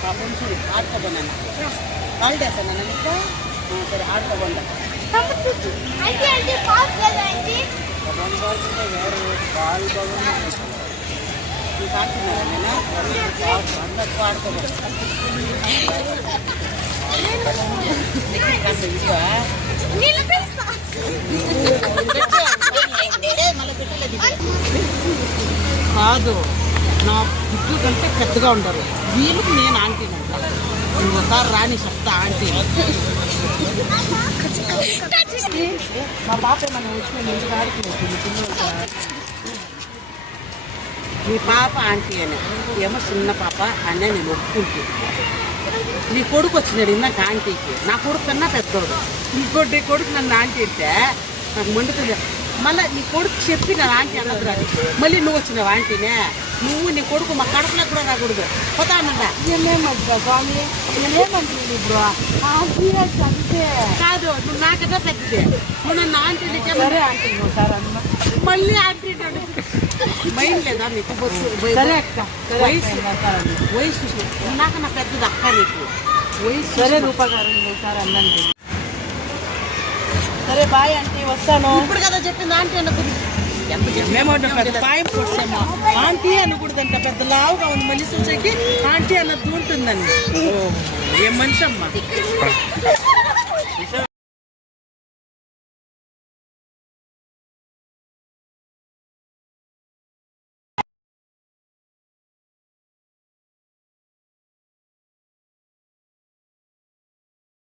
పాపం చూడు ఆడుకోబోన్నాను హాలిడేస్ అన్నా నీకు సరే ఆడుకోబోండా వేరే బాల్ బాగుంది నీకు ఆడుతున్నారా నేను అందరికీ ఆడుకోబో కాదు నా బుద్ధు కంటే పెద్దగా ఉంటారు వీళ్ళకి నేను ఆంటీని అంటాను ఇంకోసారి రాని చెప్తా ఆంటీ మా పాప ఏమన్నా వచ్చిన ఇంటికి ఆడుకుని మీ పాప ఆంటీ అని ఏమో చిన్న పాప అని నేను ఒప్పుకుంటే నీ కొడుకు వచ్చినాడు ఇందాక ఆంటీకి నా కొడుకు కన్నా పెద్దోడు నీ కొడుకు నన్ను ఆంటీ అంటే నాకు మండుతుంది మళ్ళీ నీ కొడుకు చెప్పి నా ఆంటీ అన్నది రాదు మళ్ళీ నువ్వు వచ్చినావు ఆంటీనే నువ్వు నీ కొడుకు మా కడపలో కూడా రాకూడదు పోతా అన్నదా ఏమేమంటా స్వామి నేనేమంటుంది ఇప్పుడు అంతే కాదు నువ్వు నాకన్నా పెద్దదే నువ్వు నన్ను ఆంటీ ఆంటీ మళ్ళీ ఆంటీ మైండ్ లేదా నీకు వయసు నాకన్నా పెద్దది అక్క నీకు వయసు సరే రూపాగారు సార్ అన్నండి సరే బాయ్ ఆంటీ వస్తాను ఇప్పుడు కదా చెప్పింది ఆంటీ అన్న పాయింట్ కొట్టామా ఆంటీ అనకూడదంట పెద్ద లావుగా ఉంది మళ్ళీ చూసేకి ఆంటీ అన్నది ఉంటుందండి ఏం మనిషి అమ్మా